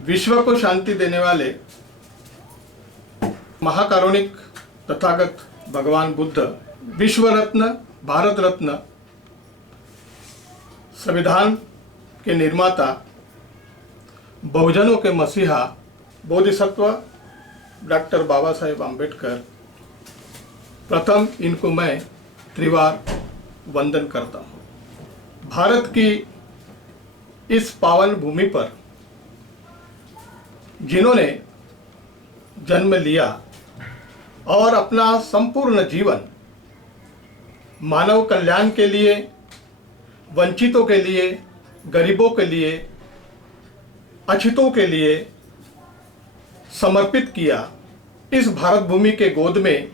विश्व को शांति देने वाले महाकारुणिक तथागत भगवान बुद्ध, विश्व रत्न, भारत रत्न, संविधान के निर्माता, बहुजनों के मसीहा, बोधिसत्व डॉक्टर बाबा साहेब आम्बेडकर, प्रथम इनको मैं त्रिवार वंदन करता हूँ। भारत की इस पावन भूमि पर जिन्होंने जन्म लिया और अपना संपूर्ण जीवन मानव कल्याण के लिए, वंचितों के लिए, गरीबों के लिए, अछूतों के लिए समर्पित किया, इस भारत भूमि के गोद में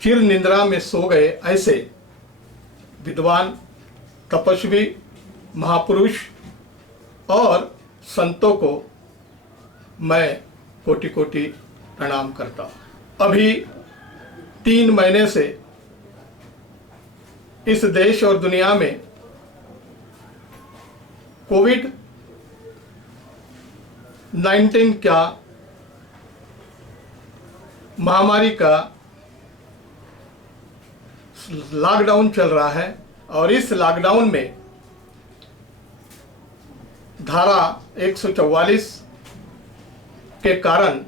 चिर निद्रा में सो गए ऐसे विद्वान, तपस्वी, महापुरुष और संतों को मैं कोटि कोटि प्रणाम करता हूँ। अभी 3 महीने से इस देश और दुनिया में कोविड-19 का महामारी का लॉकडाउन चल रहा है और इस लॉकडाउन में धारा 144 के कारण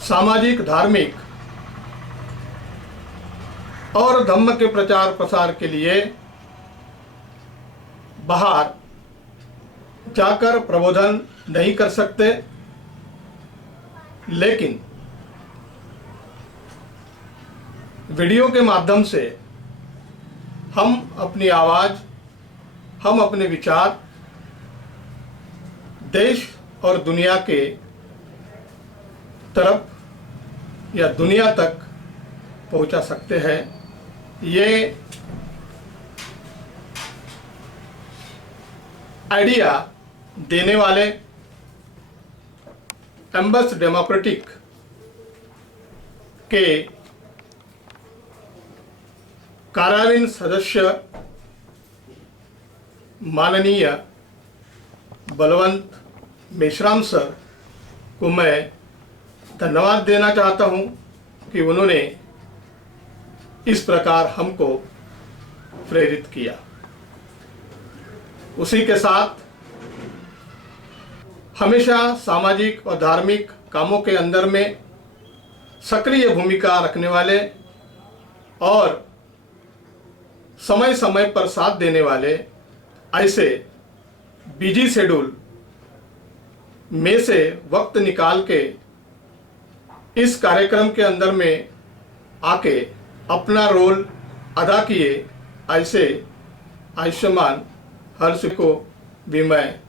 सामाजिक, धार्मिक और धम्म के प्रचार प्रसार के लिए बाहर जाकर प्रबोधन नहीं कर सकते, लेकिन वीडियो के माध्यम से हम अपनी आवाज़, हम अपने विचार देश और दुनिया के तरफ या दुनिया तक पहुंचा सकते हैं। ये आइडिया देने वाले एम्बस डेमोक्रेटिक के कार्यालयीन सदस्य माननीय बलवंत मेश्राम सर को मैं धन्यवाद देना चाहता हूं कि उन्होंने इस प्रकार हमको प्रेरित किया। उसी के साथ हमेशा सामाजिक और धार्मिक कामों के अंदर में सक्रिय भूमिका रखने वाले और समय समय पर साथ देने वाले ऐसे बिजी शेड्यूल में से वक्त निकाल के इस कार्यक्रम के अंदर में आके अपना रोल अदा किए ऐसे आयुष्मान हर्ष को भी मैं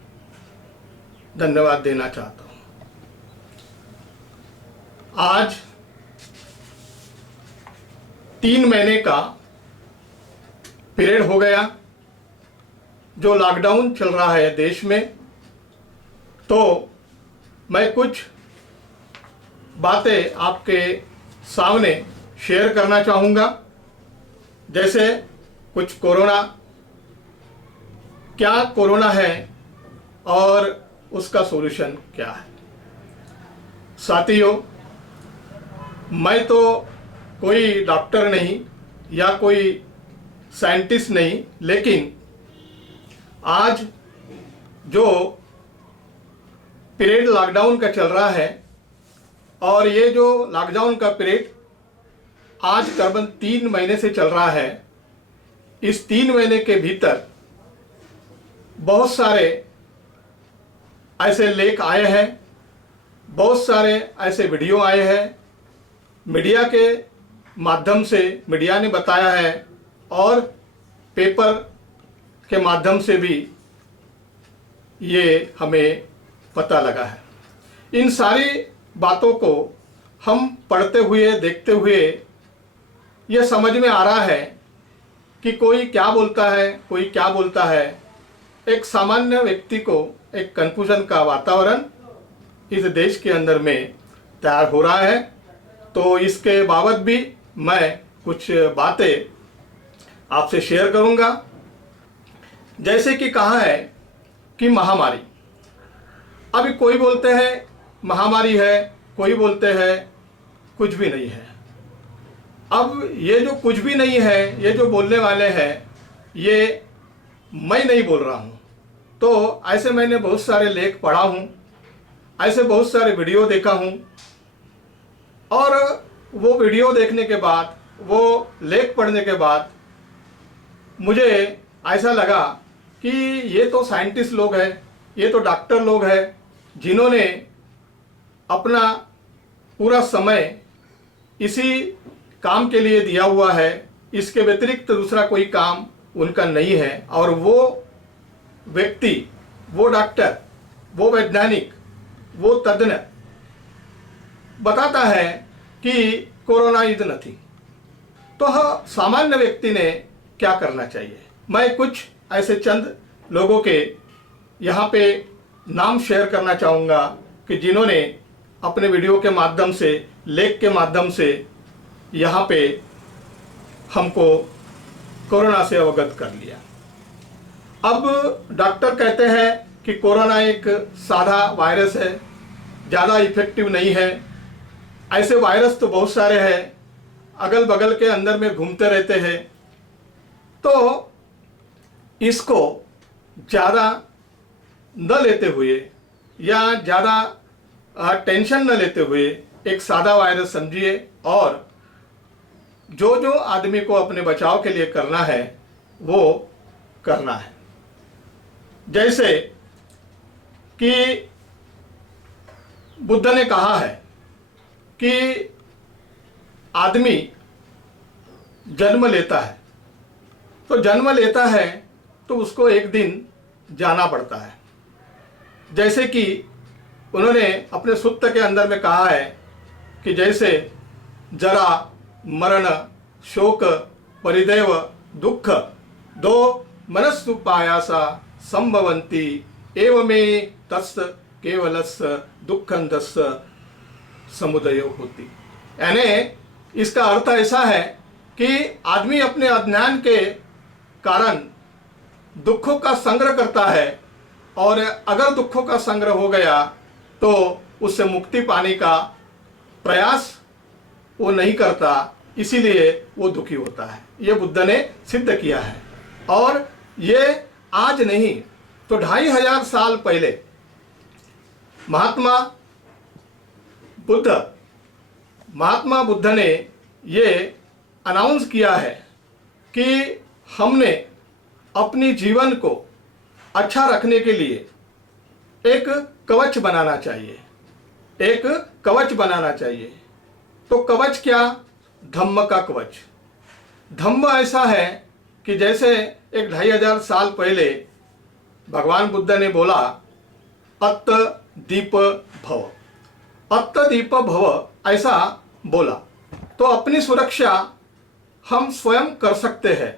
धन्यवाद देना चाहता हूँ। आज 3 महीने का पीरियड हो गया जो लॉकडाउन चल रहा है देश में, तो मैं कुछ बातें आपके सामने शेयर करना चाहूँगा। जैसे कुछ कोरोना, क्या कोरोना है और उसका सॉल्यूशन क्या है। साथियों, मैं तो कोई डॉक्टर नहीं या कोई साइंटिस्ट नहीं, लेकिन आज जो पीरियड लॉकडाउन का चल रहा है और ये जो लॉकडाउन का पीरियड आज करीबन 3 महीने से चल रहा है, इस 3 महीने के भीतर बहुत सारे ऐसे लेख आए हैं, बहुत सारे ऐसे वीडियो आए हैं, मीडिया के माध्यम से मीडिया ने बताया है और पेपर के माध्यम से भी ये हमें पता लगा है। इन सारी बातों को हम पढ़ते हुए, देखते हुए ये समझ में आ रहा है कि कोई क्या बोलता है, कोई क्या बोलता है। एक सामान्य व्यक्ति को एक कन्फ्यूजन का वातावरण इस देश के अंदर में तैयार हो रहा है। तो इसके बाबत भी मैं कुछ बातें आपसे शेयर करूंगा। जैसे कि कहा है कि महामारी, अभी कोई बोलते हैं महामारी है, कोई बोलते हैं कुछ भी नहीं है। अब ये जो कुछ भी नहीं है, ये जो बोलने वाले हैं, ये मैं नहीं बोल रहा हूँ। तो ऐसे मैंने बहुत सारे लेख पढ़ा हूँ, ऐसे बहुत सारे वीडियो देखा हूँ, और वो वीडियो देखने के बाद, वो लेख पढ़ने के बाद मुझे ऐसा लगा कि ये तो साइंटिस्ट लोग हैं, ये तो डॉक्टर लोग हैं, जिन्होंने अपना पूरा समय इसी काम के लिए दिया हुआ है। इसके व्यतिरिक्त दूसरा कोई काम उनका नहीं है। और वो व्यक्ति, वो डॉक्टर, वो वैज्ञानिक, वो तज्ञ बताता है कि कोरोना इज नथिंग। तो सामान्य व्यक्ति ने क्या करना चाहिए? मैं कुछ ऐसे चंद लोगों के यहाँ पे नाम शेयर करना चाहूँगा कि जिन्होंने अपने वीडियो के माध्यम से, लेख के माध्यम से यहाँ पे हमको कोरोना से अवगत कर लिया। अब डॉक्टर कहते हैं कि कोरोना एक सादा वायरस है, ज़्यादा इफेक्टिव नहीं है। ऐसे वायरस तो बहुत सारे हैं, अगल बगल के अंदर में घूमते रहते हैं। तो इसको ज़्यादा न लेते हुए या ज़्यादा टेंशन न लेते हुए एक सादा वायरस समझिए, और जो जो आदमी को अपने बचाव के लिए करना है वो करना है। जैसे कि बुद्ध ने कहा है कि आदमी जन्म लेता है, तो जन्म लेता है तो उसको एक दिन जाना पड़ता है। जैसे कि उन्होंने अपने सुत्त के अंदर में कहा है कि जैसे जरा, मरण, शोक, परिदेव, दुख दो मनस्सु पायासा संभवंती एवमे तस् केवलस् दुःखंदस् समुदयो होती। यानी इसका अर्थ ऐसा है कि आदमी अपने अज्ञान के कारण दुखों का संग्रह करता है, और अगर दुखों का संग्रह हो गया तो उससे मुक्ति पाने का प्रयास वो नहीं करता, इसीलिए वो दुखी होता है। ये बुद्ध ने सिद्ध किया है। और ये आज नहीं तो 2500 साल पहले महात्मा बुद्ध ने ये अनाउंस किया है कि हमने अपनी जीवन को अच्छा रखने के लिए एक कवच बनाना चाहिए, एक कवच बनाना चाहिए। तो कवच क्या? धम्म का कवच। धम्म ऐसा है कि जैसे एक 2500 साल पहले भगवान बुद्ध ने बोला, अत्त दीप भव, अत्त दीप भव, ऐसा बोला। तो अपनी सुरक्षा हम स्वयं कर सकते हैं,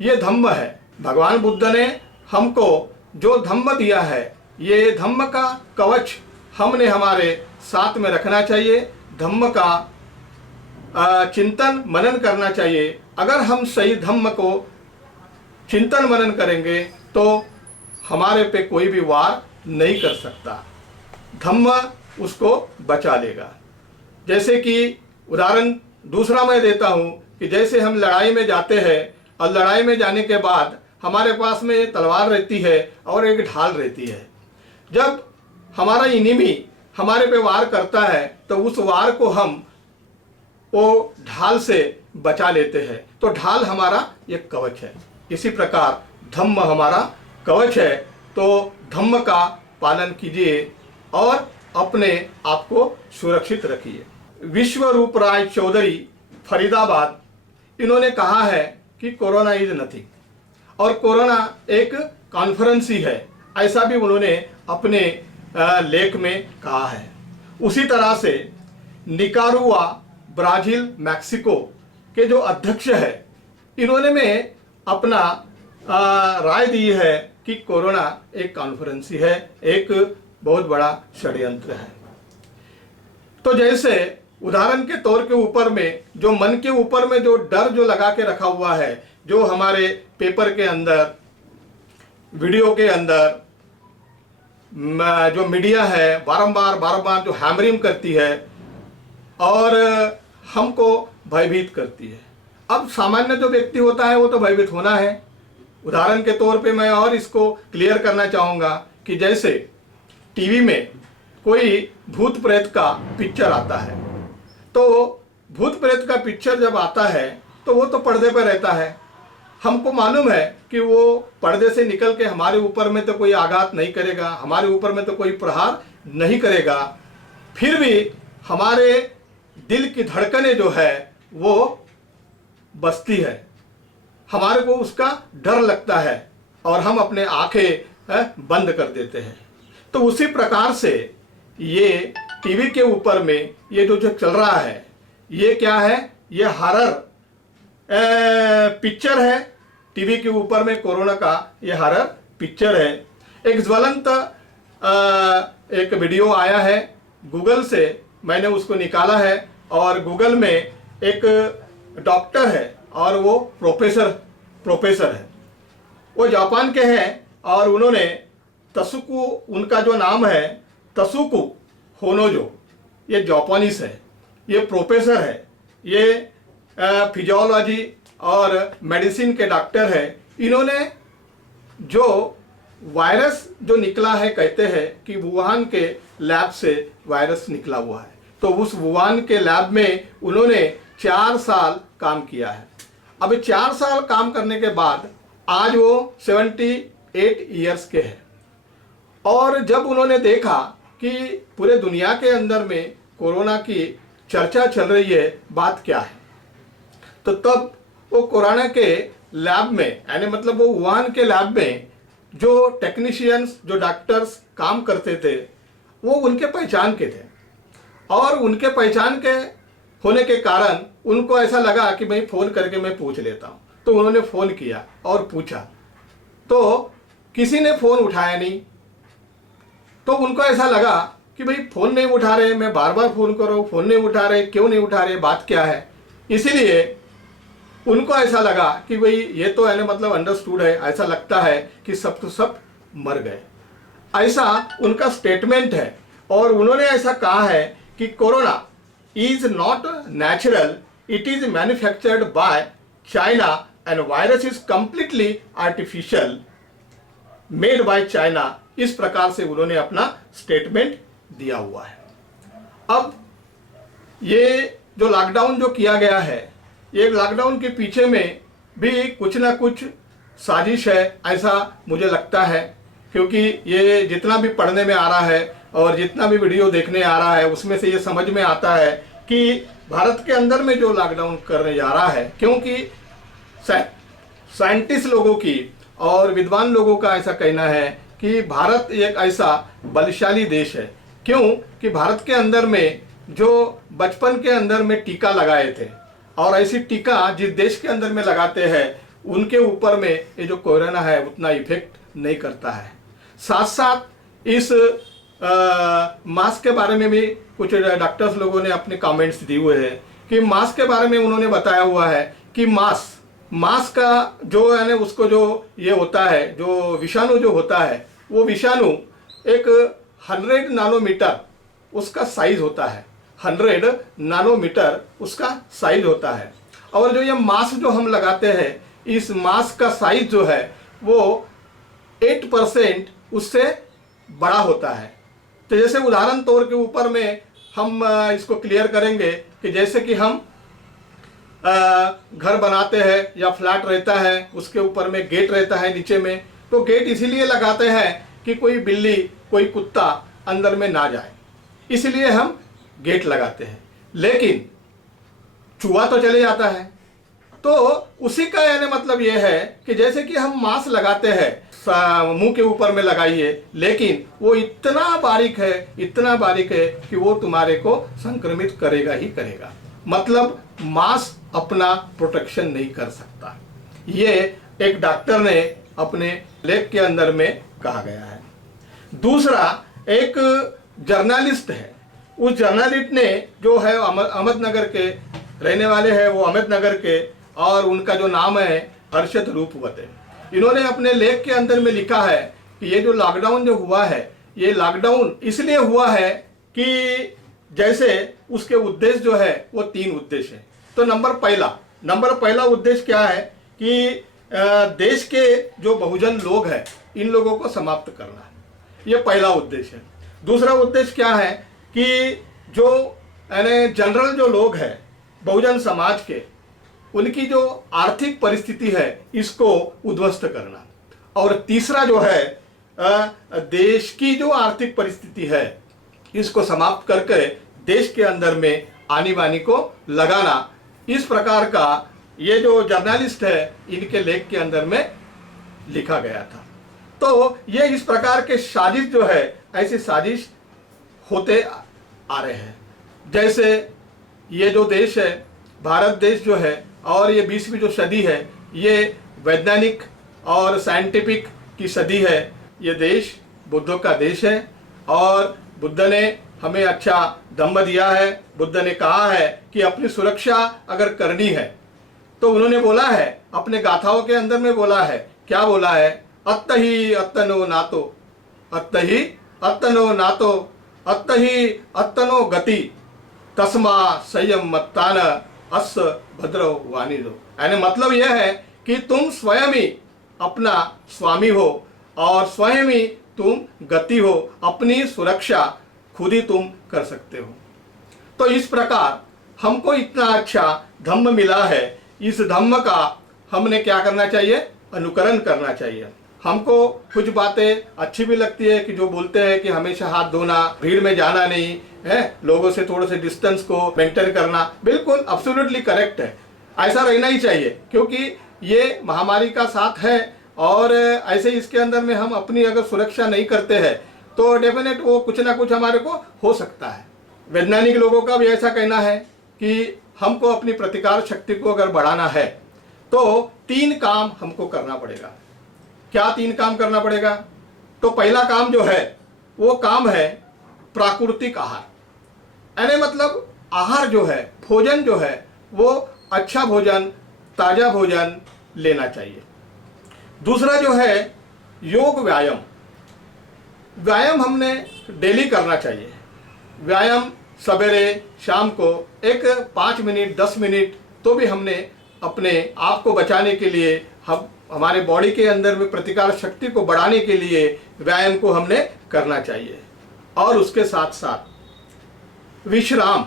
ये धम्म है। भगवान बुद्ध ने हमको जो धम्म दिया है, ये धम्म का कवच हमने हमारे साथ में रखना चाहिए। धम्म का चिंतन मनन करना चाहिए। अगर हम सही धम्म को चिंतन मनन करेंगे तो हमारे पे कोई भी वार नहीं कर सकता, धम्म उसको बचा लेगा। जैसे कि उदाहरण दूसरा मैं देता हूँ कि जैसे हम लड़ाई में जाते हैं, और लड़ाई में जाने के बाद हमारे पास में तलवार रहती है और एक ढाल रहती है। जब हमारा इनिमी हमारे पे वार करता है तो उस वार को हम वो ढाल से बचा लेते हैं। तो ढाल हमारा एक कवच है। इसी प्रकार धम्म हमारा कवच है। तो धम्म का पालन कीजिए और अपने आप को सुरक्षित रखिए। विश्वरूप राय चौधरी, फरीदाबाद, इन्होंने कहा है कि कोरोना इज नथिंग, और कोरोना एक कॉन्फ्रेंस ही है, ऐसा भी उन्होंने अपने लेख में कहा है। उसी तरह से निकारुआ, ब्राजील, मैक्सिको के जो अध्यक्ष है, इन्होंने में अपना राय दी है कि कोरोना एक कॉन्फ्रेंस ही है, एक बहुत बड़ा षड्यंत्र है। तो जैसे उदाहरण के तौर के ऊपर में जो मन के ऊपर में जो डर जो लगा के रखा हुआ है, जो हमारे पेपर के अंदर, वीडियो के अंदर, जो मीडिया है बारंबार बारंबार जो हैमरिंग करती है और हमको भयभीत करती है। अब सामान्य जो व्यक्ति होता है वो तो भयभीत होना है। उदाहरण के तौर पे मैं और इसको क्लियर करना चाहूँगा कि जैसे टीवी में कोई भूत प्रेत का पिक्चर आता है, तो भूत प्रेत का पिक्चर जब आता है तो वो तो पर्दे पर रहता है। हमको मालूम है कि वो पर्दे से निकल के हमारे ऊपर में तो कोई आघात नहीं करेगा, हमारे ऊपर में तो कोई प्रहार नहीं करेगा, फिर भी हमारे दिल की धड़कनें जो है वो बसती है, हमारे को उसका डर लगता है और हम अपने आंखें बंद कर देते हैं। तो उसी प्रकार से ये टीवी के ऊपर में ये जो चल रहा है ये क्या है, ये हॉरर पिक्चर है। टीवी के ऊपर में कोरोना का ये हॉरर पिक्चर है। एक ज्वलंत एक वीडियो आया है गूगल से, मैंने उसको निकाला है और गूगल में एक डॉक्टर है और वो प्रोफेसर है, वो जापान के हैं और उन्होंने तसुकु, उनका जो नाम है तसुकु होनोजो, ये जापानीस है, ये प्रोफेसर है, ये फिजियोलॉजी और मेडिसिन के डॉक्टर है। इन्होंने जो वायरस जो निकला है, कहते हैं कि वुहान के लैब से वायरस निकला हुआ है, तो उस वुहान के लैब में उन्होंने 4 साल काम किया है। अब 4 साल काम करने के बाद आज वो 78 ईयर्स के हैं और जब उन्होंने देखा कि पूरे दुनिया के अंदर में कोरोना की चर्चा चल रही है, बात क्या है, तो तब वो कोरोना के लैब में, यानी मतलब वो वुहान के लैब में जो टेक्नीशियंस, जो डॉक्टर्स काम करते थे, वो उनके पहचान के थे और उनके पहचान के होने के कारण उनको ऐसा लगा कि भाई फ़ोन करके मैं पूछ लेता हूँ। तो उन्होंने फ़ोन किया और पूछा, तो किसी ने फ़ोन उठाया नहीं। तो उनको ऐसा लगा कि भाई फ़ोन नहीं उठा रहे, मैं बार बार फ़ोन कर रहा हूँ, फ़ोन नहीं उठा रहे, क्यों नहीं उठा रहे, बात क्या है। इसीलिए उनको ऐसा लगा कि भाई ये तो है मतलब अंडरस्टूड है, ऐसा लगता है कि सब तो सब मर गए, ऐसा उनका स्टेटमेंट है। और उन्होंने ऐसा कहा है कि corona is not natural, it is manufactured by China and virus is completely artificial made by China. इस प्रकार से उन्होंने अपना स्टेटमेंट दिया हुआ है। अब ये जो लॉकडाउन जो किया गया है, ये लॉकडाउन के पीछे में भी कुछ ना कुछ साजिश है, ऐसा मुझे लगता है, क्योंकि ये जितना भी पढ़ने में आ रहा है और जितना भी वीडियो देखने आ रहा है उसमें से ये समझ में आता है कि भारत के अंदर में जो लॉकडाउन करने जा रहा है, क्योंकि साइंटिस्ट लोगों की और विद्वान लोगों का ऐसा कहना है कि भारत एक ऐसा बलशाली देश है। क्यों कि भारत के अंदर में जो बचपन के अंदर में टीका लगाए थे और ऐसी टीका जिस देश के अंदर में लगाते हैं उनके ऊपर में ये जो कोरोना है उतना इफेक्ट नहीं करता है। साथ साथ इस मास्क के बारे में भी कुछ डॉक्टर्स लोगों ने अपने कमेंट्स दिए हुए हैं कि मास्क के बारे में उन्होंने बताया हुआ है कि मास्क का जो है ना, उसको जो ये होता है, जो विषाणु जो होता है, वो विषाणु एक 100 नैनोमीटर उसका साइज होता है, 100 नैनोमीटर उसका साइज होता है। और जो ये मास्क जो हम लगाते हैं, इस मास्क का साइज जो है वो 8% उससे बड़ा होता है। तो जैसे उदाहरण तौर के ऊपर में हम इसको क्लियर करेंगे कि जैसे कि हम घर बनाते हैं या फ्लैट रहता है, उसके ऊपर में गेट रहता है नीचे में, तो गेट इसीलिए लगाते हैं कि कोई बिल्ली, कोई कुत्ता अंदर में ना जाए, इसलिए हम गेट लगाते हैं। लेकिन चूहा तो चले जाता है। तो उसी का यानी मतलब ये है कि जैसे कि हम मास्क लगाते हैं, मुंह के ऊपर में लगाइए, लेकिन वो इतना बारीक है कि वो तुम्हारे को संक्रमित करेगा ही करेगा। मतलब मास्क अपना प्रोटेक्शन नहीं कर सकता। ये एक डॉक्टर ने अपने लेख के अंदर में कहा गया है। दूसरा एक जर्नलिस्ट है, उस जर्नलिस्ट ने जो है अहमदनगर के रहने वाले हैं, वो अहमदनगर के, और उनका जो नाम है अर्शद रूपवते। इन्होंने अपने लेख के अंदर में लिखा है कि ये जो लॉकडाउन जो हुआ है ये लॉकडाउन इसलिए हुआ है कि जैसे उसके उद्देश्य जो है वो 3 उद्देश्य है। तो नंबर पहला उद्देश्य क्या है कि देश के जो बहुजन लोग हैं इन लोगों को समाप्त करना, ये पहला उद्देश्य है। दूसरा उद्देश्य क्या है कि जो यानी जनरल जो लोग हैं बहुजन समाज के, उनकी जो आर्थिक परिस्थिति है इसको उद्ध्वस्त करना। और तीसरा जो है देश की जो आर्थिक परिस्थिति है इसको समाप्त करके देश के अंदर में आनी बानी को लगाना। इस प्रकार का ये जो जर्नलिस्ट है इनके लेख के अंदर में लिखा गया था। तो ये इस प्रकार के साजिश जो है ऐसी साजिश होते आ रहे हैं। जैसे ये जो देश है भारत देश जो है और ये 20वीं जो सदी है ये वैज्ञानिक और साइंटिफिक की सदी है। ये देश बुद्धों का देश है और बुद्ध ने हमें अच्छा धम्म दिया है। बुद्ध ने कहा है कि अपनी सुरक्षा अगर करनी है तो उन्होंने बोला है, अपने गाथाओं के अंदर में बोला है, क्या बोला है, अत्त ही अत्तनो नातो, अत्त ही अत्तनो नातो, अत्त ही अत्तनो गति, तस्मा संयम मत्तान अस भद्रो वाणिजो। यानी मतलब यह है कि तुम स्वयं ही अपना स्वामी हो और स्वयं ही तुम गति हो, अपनी सुरक्षा खुद ही तुम कर सकते हो। तो इस प्रकार हमको इतना अच्छा धम्म मिला है, इस धम्म का हमने क्या करना चाहिए, अनुकरण करना चाहिए। हमको कुछ बातें अच्छी भी लगती है कि जो बोलते हैं कि हमेशा हाथ धोना, भीड़ में जाना नहीं है, लोगों से थोड़े से डिस्टेंस को मेंटेन करना, बिल्कुल एब्सोल्युटली करेक्ट है, ऐसा रहना ही चाहिए क्योंकि ये महामारी का साथ है। और ऐसे इसके अंदर में हम अपनी अगर सुरक्षा नहीं करते हैं तो डेफिनेट वो कुछ ना कुछ हमारे को हो सकता है। वैज्ञानिक लोगों का भी ऐसा कहना है कि हमको अपनी प्रतिकार शक्ति को अगर बढ़ाना है तो 3 काम हमको करना पड़ेगा। क्या 3 काम करना पड़ेगा? तो पहला काम जो है वो काम है प्राकृतिक आहार, यानी मतलब आहार जो है, भोजन जो है वो अच्छा भोजन, ताजा भोजन लेना चाहिए। दूसरा जो है योग व्यायाम, व्यायाम हमने डेली करना चाहिए। व्यायाम सवेरे शाम को एक 5 मिनट 10 मिनट तो भी हमने अपने आप को बचाने के लिए, हम हमारे बॉडी के अंदर में प्रतिकार शक्ति को बढ़ाने के लिए व्यायाम को हमने करना चाहिए। और उसके साथ साथ विश्राम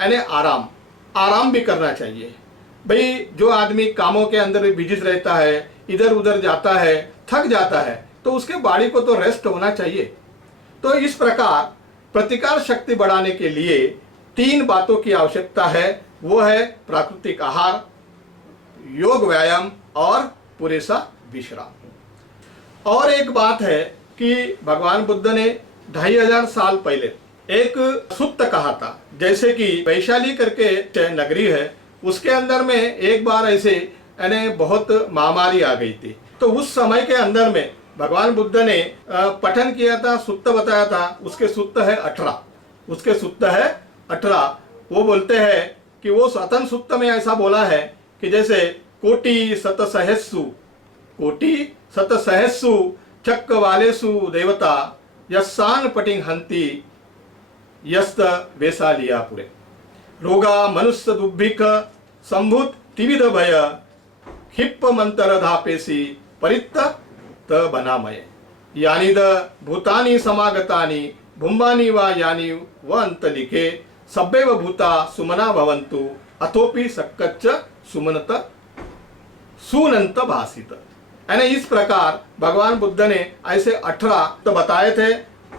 यानी आराम भी करना चाहिए। भाई जो आदमी कामों के अंदर बिजी रहता है, इधर उधर जाता है, थक जाता है, तो उसके बॉडी को तो रेस्ट होना चाहिए। तो इस प्रकार प्रतिकार शक्ति बढ़ाने के लिए 3 बातों की आवश्यकता है, वो है प्राकृतिक आहार, योग व्यायाम और पूरे सा विश्राम। और एक बात है कि भगवान बुद्ध ने 2500 साल पहले एक सुत्त कहा था। जैसे कि वैशाली करके नगरी है, उसके अंदर में एक बार ऐसे यानी बहुत महामारी आ गई थी। तो उस समय के अंदर में भगवान बुद्ध ने पठन किया था, सुत्त बताया था, उसके सुत्त है 18। वो बोलते हैं कि वो स्वतंत्र सुत्त में ऐसा बोला है कि जैसे कोटि सत सहस्सु चक्क वालेसु देवता यस्सान पटिंग हंती यस्त वेसालिया पुरे रोगा मनुष्य दुर्भिक संभूत त्रिविध भय हिप्प मंत्र धापेसी परित्त त बनामय यानी द भूतानि समागतानि भुंबानि वा यानी व अंतलिके सब्बेव भूता सुमना भवन्तु अथोपि सक्कच्च सुनंत भासित। यानी इस प्रकार भगवान बुद्ध ने ऐसे 18 तो बताए थे।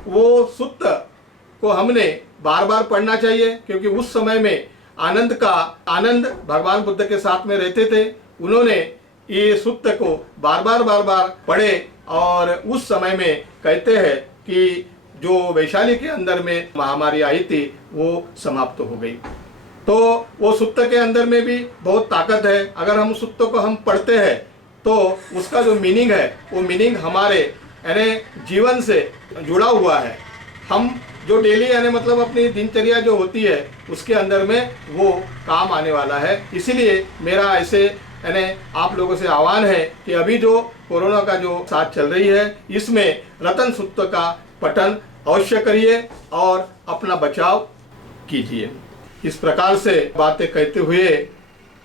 वो सुत्त को हमने बार बार पढ़ना चाहिए क्योंकि उस समय में आनंद भगवान बुद्ध के साथ में रहते थे। उन्होंने ये सुत्त को बार बार पढ़े और उस समय में कहते हैं कि जो वैशाली के अंदर में महामारी आई थी वो समाप्त हो गई। तो वो सुत्त के अंदर में भी बहुत ताकत है। अगर हम सुत्त को हम पढ़ते हैं तो उसका जो मीनिंग है वो मीनिंग हमारे यानी जीवन से जुड़ा हुआ है। हम जो डेली यानी मतलब अपनी दिनचर्या जो होती है उसके अंदर में वो काम आने वाला है। इसीलिए मेरा ऐसे यानी आप लोगों से आह्वान है कि अभी जो कोरोना का जो साथ चल रही है इसमें रतन सूत्र का पठन अवश्य करिए और अपना बचाव कीजिए। इस प्रकार से बातें कहते हुए